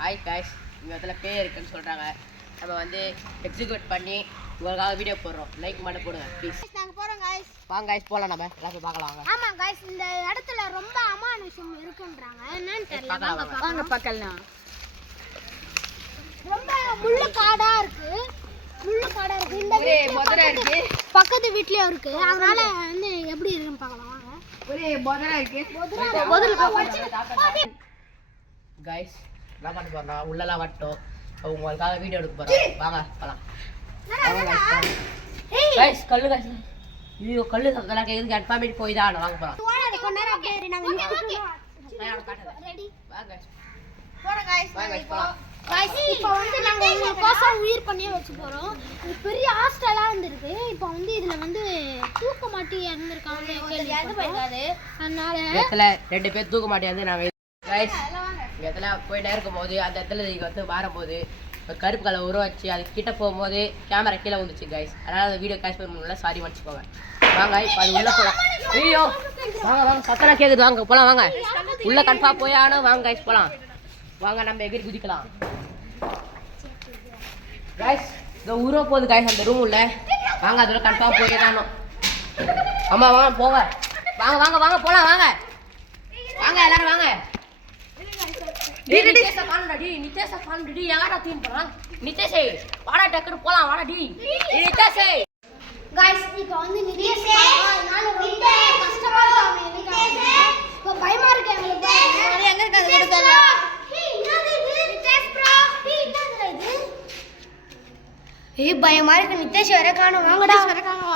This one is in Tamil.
ஹாய் காய்ஸ், இந்த இடத்துல பேய் இருக்குன்னு சொல்கிறாங்க. நம்ம வந்து எக்ஸிக்யூட் பண்ணி உங்களுக்காக வீடியோ போடுறோம். லைக் மட்டும் போடுங்க ப்ளீஸ். நாங்கள் போகிறோம் காய்ஸ். வாங்க காய்ஸ் போகலாம், நம்ம எல்லாம் போய் பார்க்கலாம். வாங்க. ஆமாம் காய்ஸ், இந்த இடத்துல ரொம்ப அமானுஷம் இருக்குன்றாங்க. என்னன்னு தெரியல. வாங்க பார்க்கலாம். ரொம்ப முள்ளு காடாக இருக்குது. இந்த பக்கத்து வீட்லேயும் இருக்குது. அதனால வந்து எப்படி இருக்குன்னு பார்க்கலாம். வாங்க. ஒரே முதல்ல இருக்கு. காய்ஸ் என்ன பண்ண போறோம், உள்ளலாம் வட்டோம் உங்களுக்காக வீடியோ எடுக்க போறோம். வாங்க போலாம். காய்ஸ் கல்லு காய்ஸ், ஐயோ கல்லு அதெல்லாம் கேக்குது. கன்ஃபார்ம் போய் தான் வாங்க போறோம். இப்போ வந்து நாங்கள் உங்களுக்கோசம் உயிர் பண்ணியே வச்சு போகிறோம். இது பெரிய ஹாஸ்டலாக வந்துருக்கு. இப்போ வந்து இதில் வந்து தூக்க மாட்டி இறந்துருக்காங்க. அதனால ரெண்டு பேர் தூக்க மாட்டேன். நாங்கள் இடத்துல போயிட்டே இருக்கும் போது அந்த இடத்துல வந்து மாறும்போது ஒரு கருப்பு கலர் உருவாச்சு. அது கிட்ட போகும்போது கேமரா கீழே வந்துச்சு கைஸ். அதனால் அந்த வீடியோ கேஷ் பண்ண சாரி மன்னிச்சுக்கோங்க. வாங்க இப்போ அது உள்ளே போகலாம். ஐயோ வாங்க வாங்க, சத்தலாம் கேட்குது. வாங்க போகலாம். வாங்க உள்ளே கன்ஃபார்ம் போய் ஆனும். வாங்க கைஸ் போகலாம். வாங்க நம்ம எகிரி குதிக்கலாம். கைஸ் இந்த உருவ போகுது கைஸ் அந்த ரூம் உள்ள. வாங்க அதில் கன்ஃபார்ம் போய் தானும். ஆமாம் வாங்க போங்க. வாங்க வாங்க வாங்க போகலாம். வாங்க வாங்க எல்லாரும் வாங்க. நித்தேஷா காணும்டி. யாரா தீன் போறான்? நித்தேஷே வாடா, டக்குனு போலாம். வாடா டி நித்தேஷே. गाइस இப்போ வந்து நிதேஷ் அதனால ரொம்ப கஷ்டமா இருக்கு. நிதேஷே இப்போ பயமா இருக்கு எனக்கு. அது எங்க இருக்கு? அது எடுக்கல. என்னது இது? நிதேஷ் ப்ரோ என்னது இது? பயமா இருக்கு. நிதேஷ் வர காணோம். வாங்கடா வர காணோம்.